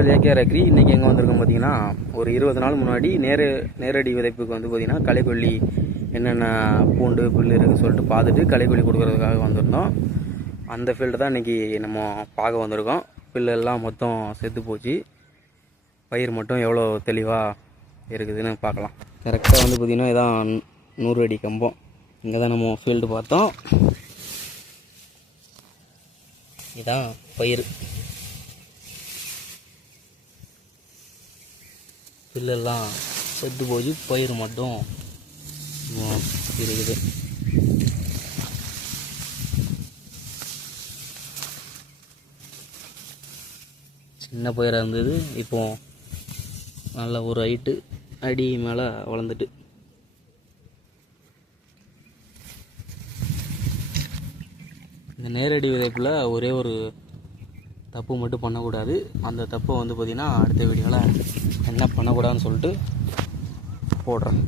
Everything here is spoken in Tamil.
உங்கள் ஏகேஆர் அக்ரி இன்றைக்கி எங்கே வந்திருக்கோம் பார்த்தீங்கன்னா ஒரு இருபது நாள் முன்னாடி நேர நேரடி விதைப்புக்கு வந்து பார்த்தீங்கன்னா களைக்கொல்லி என்னென்ன பூண்டு புல் இருக்குன்னு சொல்லிட்டு பார்த்துட்டு களைக்கொல்லி கொடுக்கறதுக்காக வந்திருந்தோம். அந்த ஃபீல்டு தான் இன்றைக்கி நம்ம பார்க்க வந்திருக்கோம். புல்லெல்லாம் மொத்தம் செத்து போச்சு. பயிர் மட்டும் எவ்வளோ தெளிவாக இருக்குதுன்னு பார்க்கலாம். கரெக்டாக வந்து பார்த்திங்கன்னா இதான் நூறு அடி கம்பம். இங்கே தான் நம்ம ஃபீல்டு பார்த்தோம். இதான் பயிர். புல்லெல்லாம் செத்து போச்சு பயிர் மட்டும் இருக்குது. சின்ன பயிராக இருந்தது இப்போ நல்ல ஒரு ஹைட்டு அடி மேலே வளர்ந்துட்டு. இந்த நேரடி விதைப்பில் ஒரே ஒரு தப்பு மட்டும் பண்ணக்கூடாது. அந்த தப்பை வந்து பார்த்திங்கன்னா அடுத்த வீடியோவில் என்ன பண்ணக்கூடாதுன்னு சொல்லிட்டு போடுறேன்.